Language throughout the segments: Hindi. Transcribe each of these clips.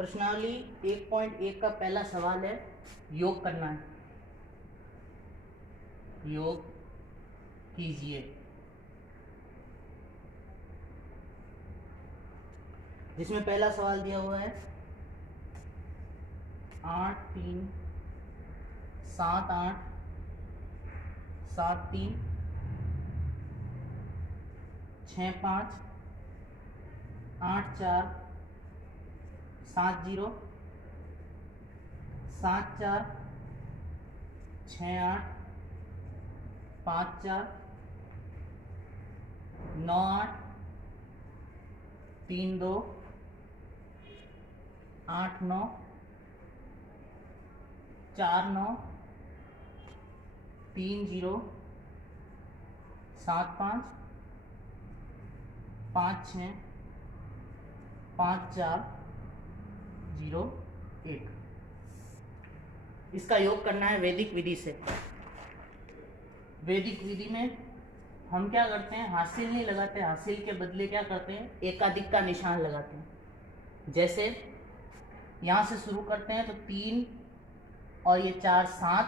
प्रश्नावली 1.1 का पहला सवाल है, योग करना है। योग कीजिए। जिसमें पहला सवाल दिया हुआ है 8 3 7 8 7 3 6 5 8 4 7 0 7 4 6 8 5 4 9 8 3 2 8 9 4 9 3 0 7 5 5 6 5 4 0 1। इसका योग करना है वैदिक विधि से। वैदिक विधि में हम क्या करते हैं, हासिल नहीं लगाते, हासिल के बदले क्या करते हैं, एकाधिक का निशान लगाते हैं। जैसे यहाँ से शुरू करते हैं तो 3 और ये 4 7,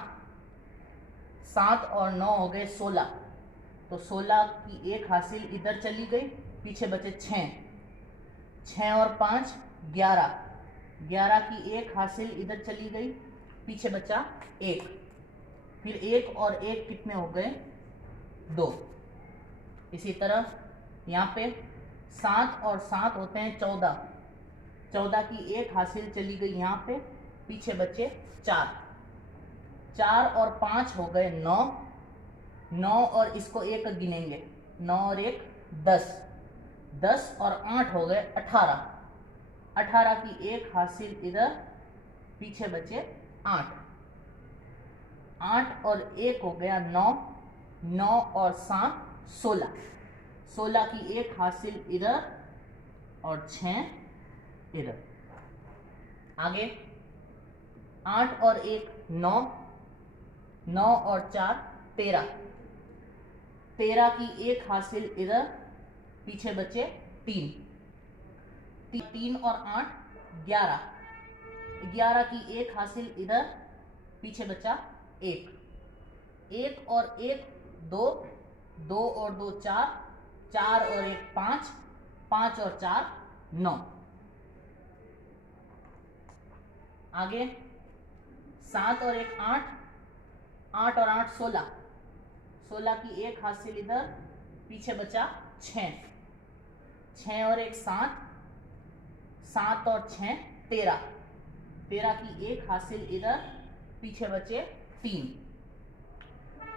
7 और 9 हो गए 16, तो 16 की एक हासिल इधर चली गई, पीछे बचे 6, 6 और 5 11, 11 की एक हासिल इधर चली गई, पीछे बचा 1, फिर 1 और 1 कितने हो गए 2। इसी तरह यहाँ पे 7 और 7 होते हैं 14, 14 की एक हासिल चली गई यहाँ पे, पीछे बचे 4, 4 और 5 हो गए 9, 9 और इसको एक गिनेंगे, 9 और 1 10, 10 और 8 हो गए 18, 18 की एक हासिल इधर, पीछे बचे 8, 8 और 1 हो गया 9, 9 और 7 16, 16 की एक हासिल इधर और 6 इधर। आगे 8 और 1 9, 9 और 4 13, 13 की एक हासिल इधर, पीछे बचे 3, 3 और 8 11, 11 की एक हासिल इधर, पीछे बचा 1, 1 और 1 2, 2 और 2 4, 4 और 1 5, 5 और 4 9। आगे 7 और 1 8, 8 और 8 16, 16 की एक हासिल इधर, पीछे बचा 6, 6 और 1 7, 7 और 6 13, 13 की एक हासिल इधर, पीछे बचे 3,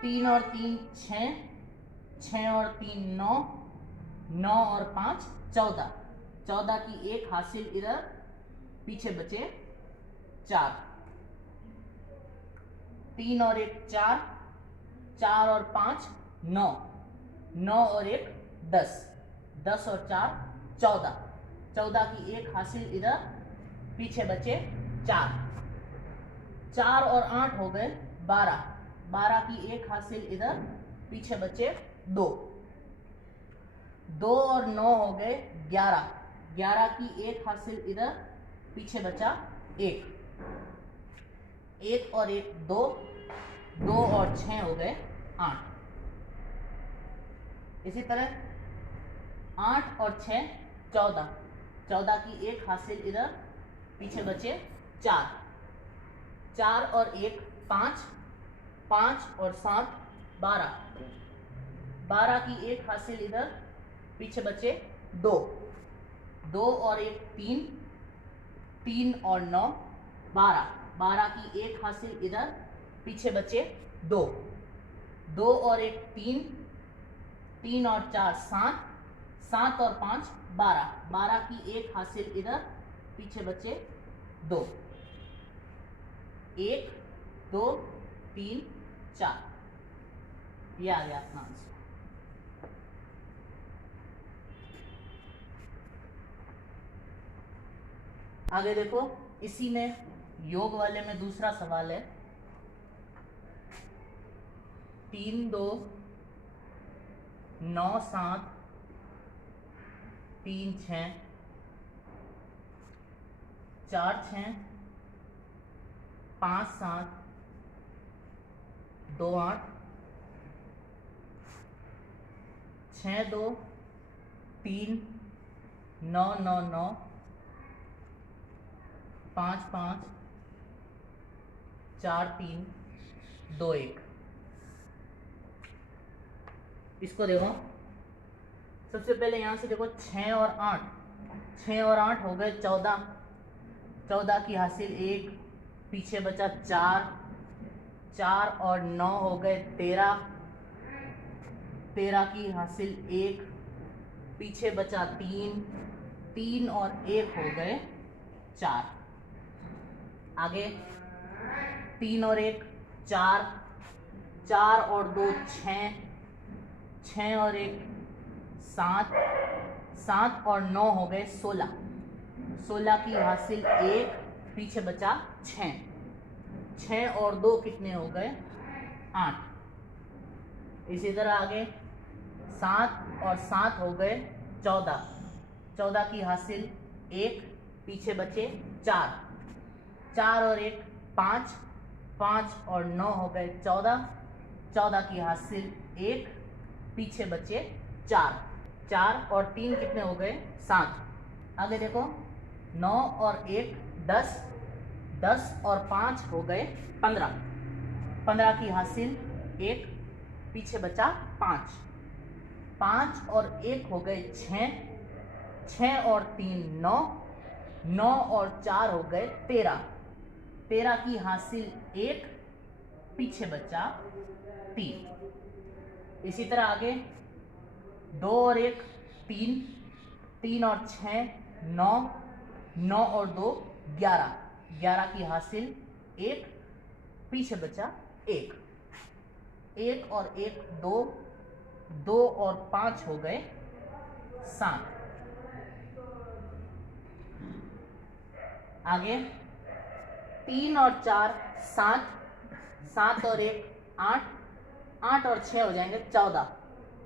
3 और 3 6, 6 और 3 9, 9 और 5 14, 14 की एक हासिल इधर, पीछे बचे 4, 3 और 1 4, 4 और 5 9, 9 और 1 10, 10 और 4 14, 14 की एक हासिल इधर, पीछे बचे 4, 4 और 8 हो गए 12, 12 की एक हासिल इधर, पीछे बचे 2, 2 और 9 हो गए 11, 11 की एक हासिल इधर, पीछे बचा 1, 1 और 1 2, 2 और 6 हो गए 8। इसी तरह 8 और 6 14, 14 की एक हासिल इधर, पीछे बचे 4, 4 और 1 5, 5 और 7 12, 12 की एक हासिल इधर, पीछे बचे 2, 2 और 1 3, 3 और 9 12, 12 की एक हासिल इधर, पीछे बचे 2, 2 और 1 3, 3 और 4 7, 7 और 5 12, 12 की एक हासिल इधर, पीछे बचे 2, 1 2 3 4। ये आ गया अपना आंसर। आगे देखो, इसी में योग वाले में दूसरा सवाल है 3 2 9 7 3 6 4 6 5 7 2 8 6 2 3 9 9 9 5 5 4 3 2 1। इसको देखो, सबसे पहले यहाँ से देखो 6 और 8, 6 और 8 हो गए 14, 14 की हासिल 1, पीछे बचा 4, 4 और 9 हो गए 13, 13 की हासिल 1, पीछे बचा 3, 3 और 1 हो गए 4। आगे 3 और 1 4, 4 और 2 6, 6 और 1 7, 7 और 9 हो गए 16, 16 की हासिल 1, पीछे बचा 6, 6 और 2 कितने हो गए 8। इसी तरह आगे 7 और 7 हो गए 14, 14 की हासिल 1, पीछे बचे 4, 4 और 1 5, 5 और 9 हो गए 14, 14 की हासिल 1, पीछे बचे 4, 4 और 3 कितने हो गए 7। आगे देखो 9 और 1 10, 10 और 5 हो गए 15, 15 की हासिल 1, पीछे बचा 5, 5 और 1 हो गए 6, 6 और 3 9, 9 और 4 हो गए 13, 13 की हासिल 1, पीछे बचा 3। इसी तरह आगे 2 और 1 3, 3 और 6 9, 9 और 2 11, 11 की हासिल 1, पीछे बचा 1, 1 और 1 2, 2 और 5 हो गए 7। आगे 3 और 4 7, 7 और 1 8, 8 और 6 हो जाएंगे 14,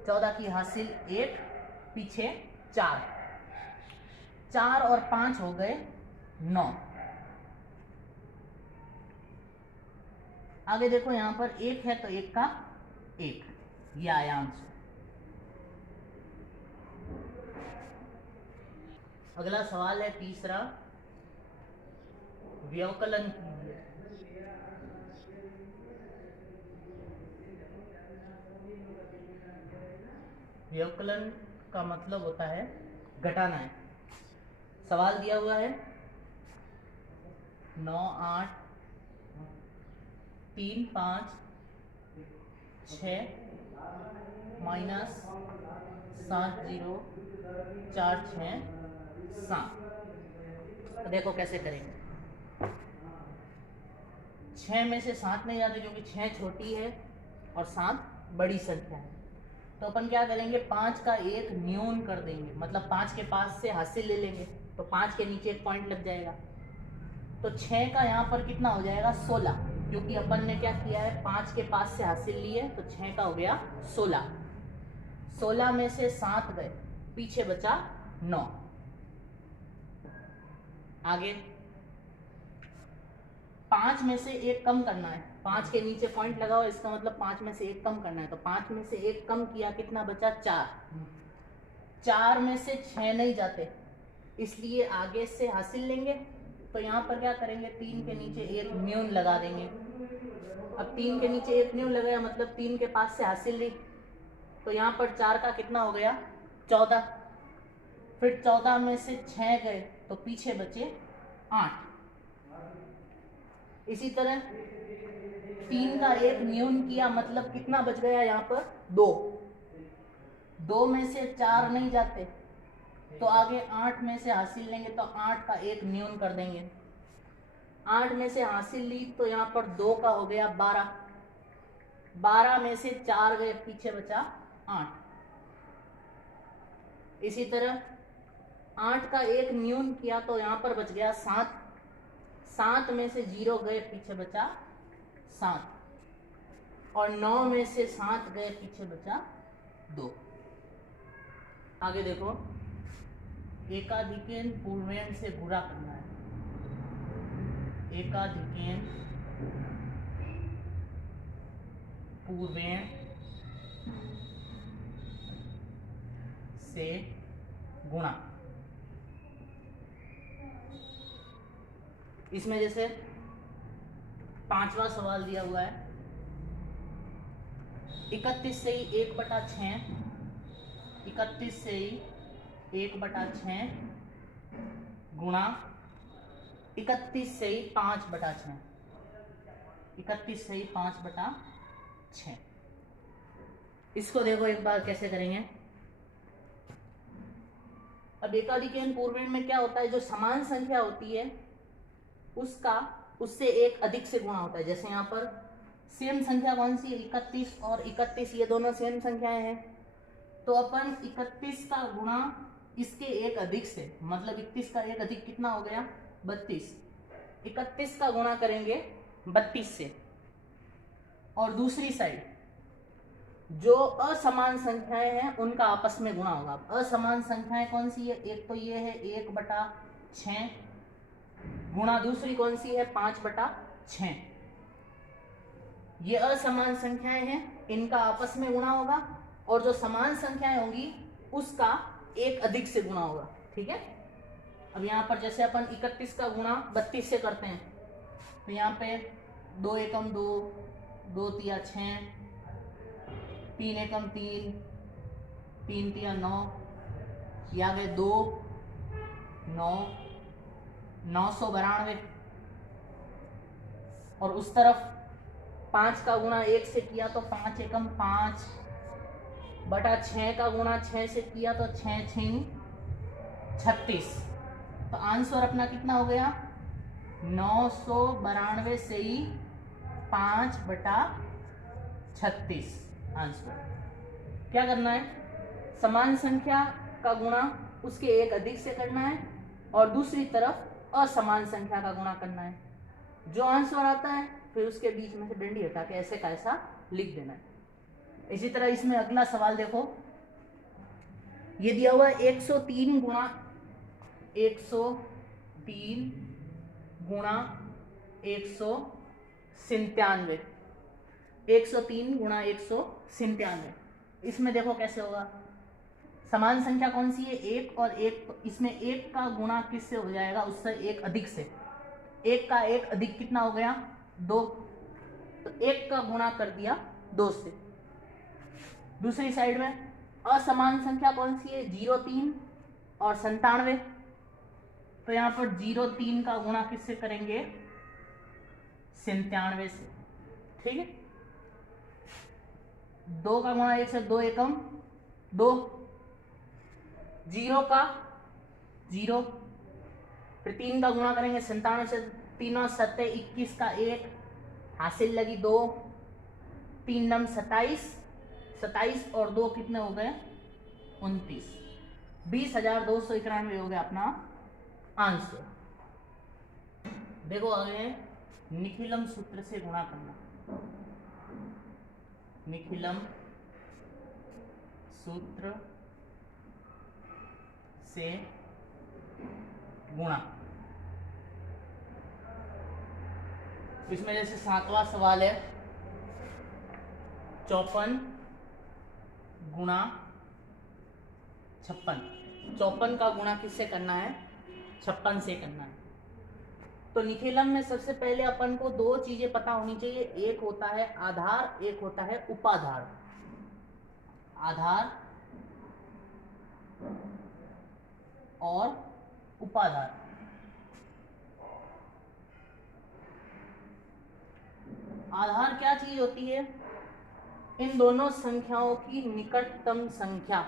14 की हासिल 1, पीछे 4, 4 और 5 हो गए 9। आगे देखो यहाँ पर 1 है तो 1 का 1, ये आया आंसर। अगला सवाल है तीसरा, व्यवकलन कीजिए। व्यवकलन का मतलब होता है घटाना है। सवाल दिया हुआ है 9 8 3 5 6 -7 0 4 6 7। देखो कैसे करेंगे। 6 में से 7 नहीं जाते क्योंकि 6 छोटी है और 7 बड़ी संख्या है। तो अपन क्या करेंगे, 5 का 1 न्यून कर देंगे, मतलब 5 के पास से हासिल ले लेंगे तो 5 के नीचे 1 पॉइंट लग जाएगा। तो 6 का यहाँ पर कितना हो जाएगा 16, क्योंकि अपन ने क्या किया है 5 के पास से हासिल लिए, तो 6 का हो गया 16। 16 में से 7 गए, पीछे बचा 9। आगे 5 में से 1 कम करना है, 5 के नीचे पॉइंट लगाओ, इसका मतलब 5 में से 1 कम करना है। तो 5 में से 1 कम किया, कितना बचा 4। 4 में से 6 नहीं जाते, इसलिए आगे से हासिल लेंगे। तो यहाँ पर क्या करेंगे, 3 के नीचे 1 न्यून लगा देंगे। अब 3 के नीचे 1 न्यून लगाया मतलब 3 के पास से हासिल ली, तो यहाँ पर 4 का कितना हो गया 14। फिर 14 में से 6 गए तो पीछे बचे 8। इसी तरह 3 का 1 न्यून किया मतलब कितना बच गया यहाँ पर 2। 2 में से 4 नहीं जाते, तो आगे 8 में से हासिल लेंगे तो 8 का 1 न्यून कर देंगे। 8 में से हासिल ली तो यहाँ पर 2 का हो गया 12। 12 में से 4 गए, पीछे बचा 8। इसी तरह 8 का 1 न्यून किया तो यहाँ पर बच गया 7। 7 में से 0 गए, पीछे बचा 7। और 9 में से 7 गए, पीछे बचा 2। आगे देखो, एकाधिकेन पूर्णेन से गुणा करना है। एकाधिकेन पूर्वेण से गुणा। इसमें जैसे 5वां सवाल दिया हुआ है 31 से ही 1/6, 31 से ही 1/6 गुणा 31 से ही 5/6, 31 से ही 5/6। इसको देखो एक बार कैसे करेंगे। अब एकाधिकेन पूर्वेण में क्या होता है, जो समान संख्या होती है उसका उससे एक अधिक से गुणा होता है। जैसे यहाँ पर सेम संख्या कौन सी है, 31 और 31, ये दोनों सेम संख्याएं हैं, तो अपन 31 का गुणा इसके एक अधिक से, मतलब 31 का एक अधिक कितना हो गया 32, 31 का गुणा करेंगे 32 से। और दूसरी साइड जो असमान संख्याएं हैं उनका आपस में गुणा होगा। असमान संख्याएं कौन सी है, एक तो ये है 1/6 गुणा दूसरी कौन सी है 5/6। ये असमान संख्याएं हैं, इनका आपस में गुणा होगा, और जो समान संख्याएं होंगी उसका एक अधिक से गुणा होगा। ठीक है। अब यहाँ पर जैसे अपन 31 का गुणा 32 से करते हैं, तो यहाँ पे 2 एकम 2, 2 तिया 6, 3 एकम 3, 3 तिया 9, ये आ गए 2, 9, 992। और उस तरफ 5 का गुणा 1 से किया तो 5 एकम 5 बटा 6 का गुणा 6 से किया तो 6 6 36। तो आंसर अपना कितना हो गया 992 से ही 5/36 आंसर। क्या करना है, समान संख्या का गुणा उसके एक अधिक से करना है, और दूसरी तरफ असमान संख्या का गुणा करना है। जो आंसर आता है फिर उसके बीच में से डंडी हटा के ऐसे का ऐसा लिख देना है। इसी तरह इसमें अगला सवाल देखो, ये दिया हुआ है 103 गुणा 103 गुणा 197, 103 गुणा 197। इसमें देखो कैसे होगा, समान संख्या कौन सी है 1 और 1, तो इसमें 1 का गुणा किससे हो जाएगा, उससे एक अधिक से। 1 का एक अधिक कितना हो गया 2, तो 1 का गुणा कर दिया 2 से। दूसरी साइड में असमान संख्या कौन सी है 03 और 97, तो यहाँ पर 03 का गुणा किससे करेंगे 97 से। ठीक है। 2 का गुणा 1 से, 2 एकम 2, 0 का 0, फिर 3 का गुणा करेंगे 97 से, 3 और 7 21 का 1, हासिल लगी 2, 3 नम 27, 27 और 2 कितने हो गए 29, 20,291 हो गया अपना आंसर। देखो आगे निखिलम सूत्र से गुणा करना। निखिलम सूत्र से गुणा। इसमें जैसे 7वां सवाल है 54 गुणा 56। 54 का गुणा किससे करना है 56 से करना है। तो निखिलम में सबसे पहले अपन को 2 चीजें पता होनी चाहिए, एक होता है आधार, एक होता है उपाधार। आधार और उपाधार। आधार क्या चीज होती है, इन दोनों संख्याओं की निकटतम संख्या।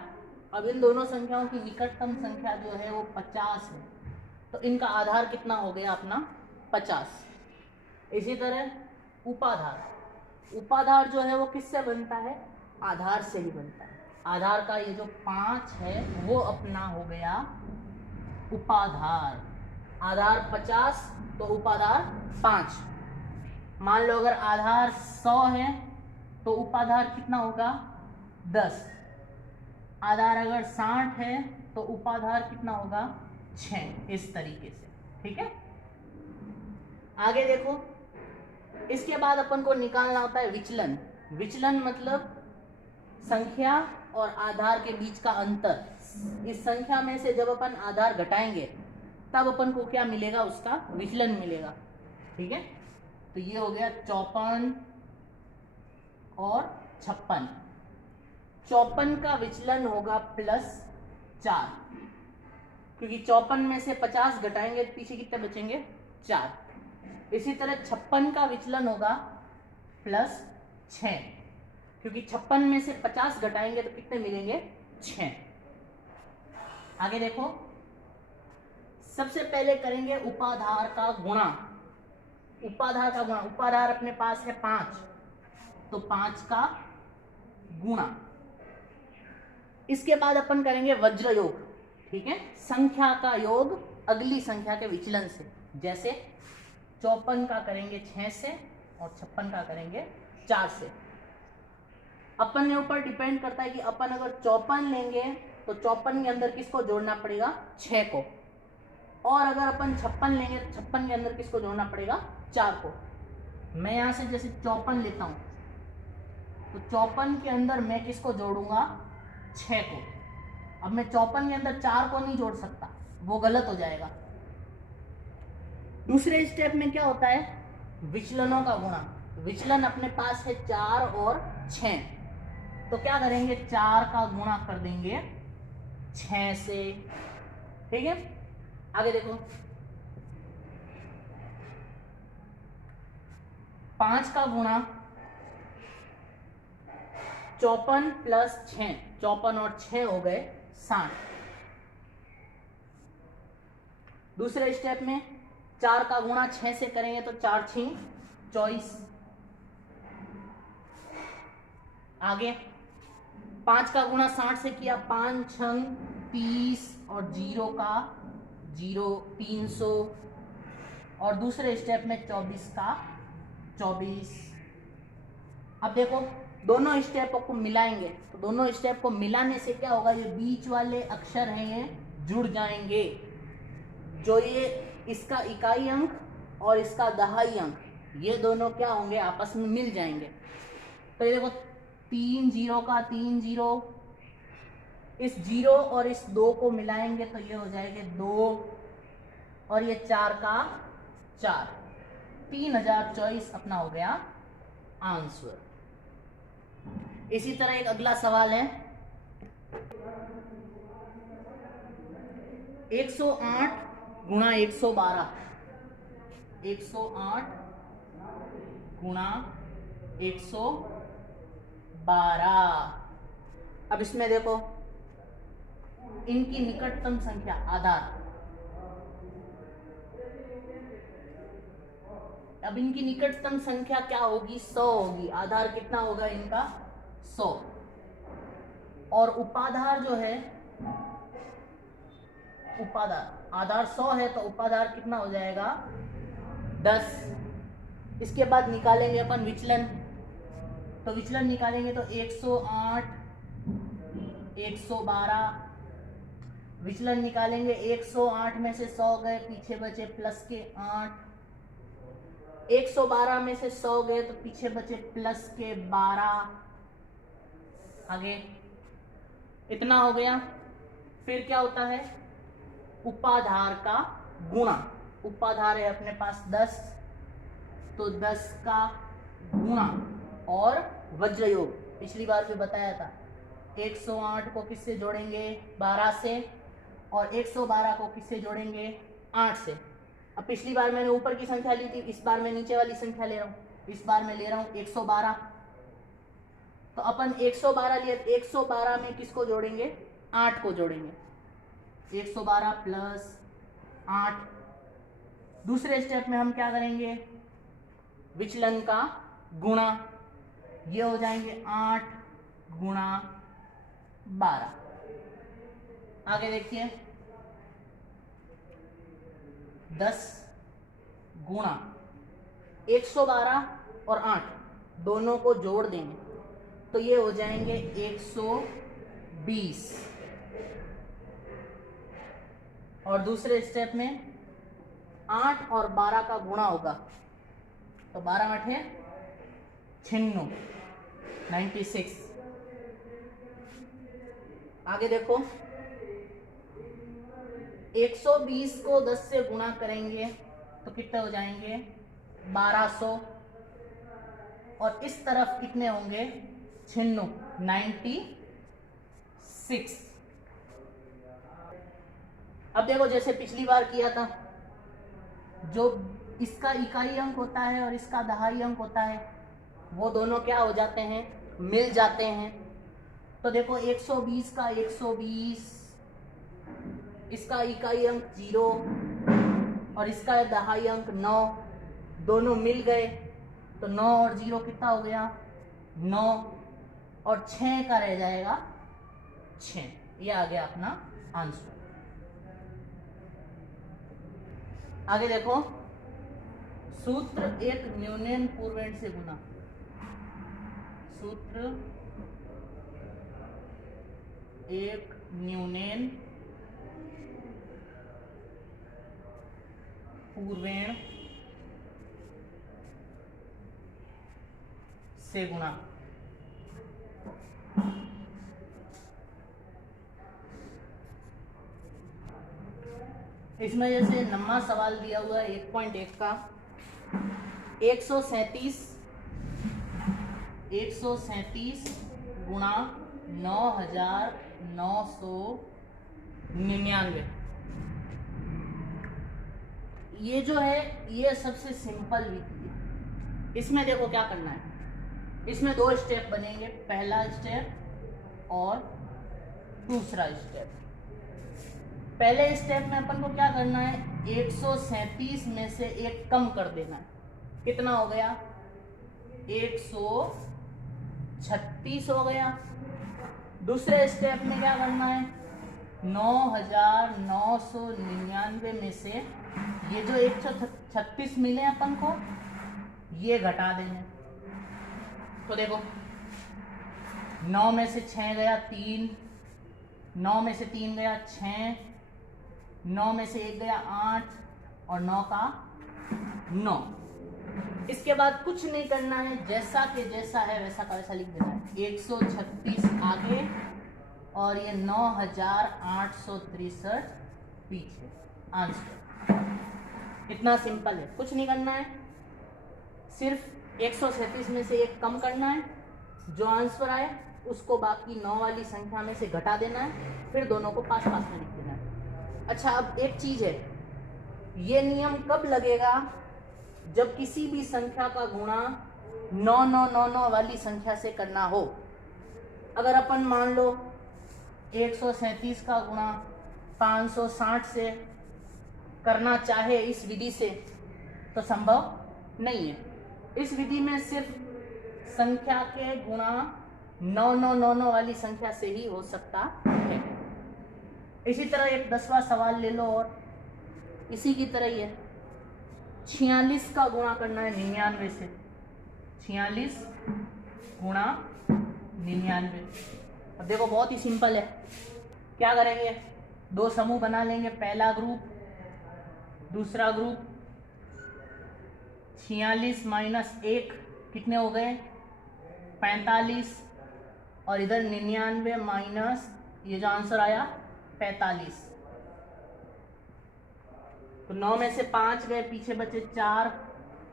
अब इन दोनों संख्याओं की निकटतम संख्या जो है वो 50 है, तो इनका आधार कितना हो गया अपना 50। इसी तरह उपाधार, उपाधार जो है वो किससे बनता है आधार से ही बनता है। आधार का ये जो 5 है वो अपना हो गया उपाधार। आधार 50 तो उपाधार 5। मान लो अगर आधार 100 है तो उपाधार कितना होगा 10। आधार अगर 60 है तो उपाधार कितना होगा 6। इस तरीके से। ठीक है। आगे देखो, इसके बाद अपन को निकालना होता है विचलन। विचलन मतलब संख्या और आधार के बीच का अंतर। इस संख्या में से जब अपन आधार घटाएंगे तब अपन को क्या मिलेगा, उसका विचलन मिलेगा। ठीक है, तो ये हो गया 54 और 56। 54 का विचलन होगा +4, क्योंकि 54 में से 50 घटाएंगे तो पीछे कितने बचेंगे, 4। इसी तरह 56 का विचलन होगा +6, क्योंकि 56 में से 50 घटाएंगे तो कितने मिलेंगे, 6। आगे देखो, सबसे पहले करेंगे उपाधार का गुणा। उपाधार का गुणा, उपाधार अपने पास है 5, तो 5 का गुणा। इसके बाद अपन करेंगे वज्र योग। ठीक है, संख्या का योग अगली संख्या के विचलन से। जैसे 54 का करेंगे 6 से और 56 का करेंगे 4 से। अपन के ऊपर डिपेंड करता है कि अपन अगर 54 लेंगे तो 54 के अंदर किसको जोड़ना पड़ेगा, 6 को। और अगर अपन 56 लेंगे तो 56 के अंदर किसको जोड़ना पड़ेगा, 4 को। मैं यहां से जैसे 54 लेता हूं तो 54 के अंदर मैं किसको जोड़ूंगा, 6 को। अब मैं 54 के अंदर 4 को नहीं जोड़ सकता, वो गलत हो जाएगा। दूसरे स्टेप में क्या होता है, विचलनों का गुणा। विचलन अपने पास है 4 और 6, तो क्या करेंगे, 4 का गुणा कर देंगे 6 से। ठीक है, आगे देखो, 5 का गुणा 54 + 6, 54 और 6 हो गए 60। दूसरे स्टेप में 4 का गुणा 6 से करेंगे तो 4 × 6 = 24। आगे 5 का गुणा 60 से किया, 5 × 6 = 30 और 0 का 0 300। और दूसरे स्टेप में 24 का 24। अब देखो, दोनों स्टेप को मिलाएंगे तो दोनों स्टेप को मिलाने से क्या होगा, ये बीच वाले अक्षर हैं ये जुड़ जाएंगे। जो ये इसका इकाई अंक और इसका दहाई अंक, ये दोनों क्या होंगे, आपस में मिल जाएंगे। तो ये देखो, 3 0 का 3 0, इस 0 और इस 2 को मिलाएंगे तो ये हो जाएंगे 2 और ये 4 का 4। 3024 अपना हो गया आंसर। इसी तरह एक अगला सवाल है, 108 × 112। 108 × 112। अब इसमें देखो, इनकी निकटतम संख्या आधार। अब इनकी निकटतम संख्या क्या होगी, 100 होगी। आधार कितना होगा इनका, 100। और उपाधार जो है, उपाधार, आधार 100 है तो उपाधार कितना हो जाएगा, 10। इसके बाद निकालेंगे अपन विचलन। तो विचलन निकालेंगे तो 108 112। विचलन निकालेंगे, 108 में से 100 गए, पीछे बचे प्लस के 8। 112 में से 100 गए तो पीछे बचे प्लस के 12। आगे इतना हो गया। फिर क्या होता है, उपाधार का गुणा। उपाधार है अपने पास 10, तो 10 का गुणा और वज्र योग। पिछली बार भी बताया था, 108 को किससे जोड़ेंगे, 12 से, और 112 को किससे जोड़ेंगे, 8 से। अब पिछली बार मैंने ऊपर की संख्या ली थी, इस बार मैं नीचे वाली संख्या ले रहा हूं। इस बार मैं ले रहा हूं 112। तो अपन 112 लिए, 112 में किसको जोड़ेंगे, 8 को जोड़ेंगे। 112 + 8। दूसरे स्टेप में हम क्या करेंगे, विचलन का गुणा। ये हो जाएंगे 8 × 12। आगे देखिए, 10 गुणा 112 और 8 दोनों को जोड़ देंगे तो ये हो जाएंगे 120। और दूसरे स्टेप में 8 और 12 का गुणा होगा तो 12 8 96 96। आगे देखो 120 को 10 से गुणा करेंगे तो कितने हो जाएंगे 1200 और इस तरफ कितने होंगे 96 96। अब देखो जैसे पिछली बार किया था, जो इसका इकाई अंक होता है और इसका दहाई अंक होता है वो दोनों क्या हो जाते हैं, मिल जाते हैं। तो देखो 120 का 120, इसका इकाई अंक 0 और इसका दहाई अंक 9, दोनों मिल गए तो 9 और 0 कितना हो गया 9 और 6 का रह जाएगा 6। ये आ गया अपना आंसर। आगे देखो सूत्र एक न्यूनन पूर्वेण से गुना। सूत्र एक न्यूनन पूर्वेण से गुणा। इसमें जैसे नम्मा सवाल दिया हुआ है 1.1 का 137 गुणा 9999। ये जो है ये सबसे सिंपल विधि है। इसमें देखो क्या करना है, इसमें 2 स्टेप बनेंगे, पहला स्टेप और दूसरा स्टेप। पहले स्टेप में अपन को क्या करना है 137 में से 1 कम कर देना है। कितना हो गया 136 हो गया। दूसरे स्टेप में क्या करना है 9999 में से ये जो 136 मिले अपन को ये घटा देंगे। तो देखो 9 में से 6 गया 3, 9 में से 3 गया 6, 9 में से 1 गया 8 और 9 का 9। इसके बाद कुछ नहीं करना है, जैसा कि जैसा है वैसा का वैसा लिख देना है। 136 आगे और ये 9863 पीछे। आंसर इतना सिंपल है, कुछ नहीं करना है, सिर्फ 137 में से 1 कम करना है, जो आंसर आए उसको बाकी 9 वाली संख्या में से घटा देना है, फिर दोनों को पास पास में लिख देना है। अच्छा अब एक चीज है, ये नियम कब लगेगा जब किसी भी संख्या का गुणा 9999 वाली संख्या से करना हो। अगर अपन मान लो 137 का गुणा 560 से करना चाहे इस विधि से तो संभव नहीं है। इस विधि में सिर्फ संख्या के गुणा 9999 वाली संख्या से ही हो सकता है। इसी तरह एक 10वां सवाल ले लो और इसी की तरह ही है। 46 का गुणा करना है 99 से। 46 गुणा 99। अब देखो बहुत ही सिंपल है, क्या करेंगे 2 समूह बना लेंगे, पहला ग्रुप दूसरा ग्रुप। 46 माइनस 1 कितने हो गए 45 और इधर 99 माइनस ये जो आंसर आया 45। तो 9 में से 5 गए पीछे बचे 4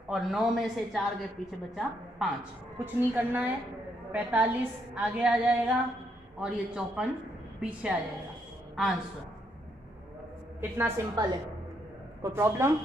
और 9 में से 4 गए पीछे बचा 5। कुछ नहीं करना है, 45 आगे आ जाएगा और ये 54 पीछे आ जाएगा। आंसर इतना सिंपल है। कोई प्रॉब्लम?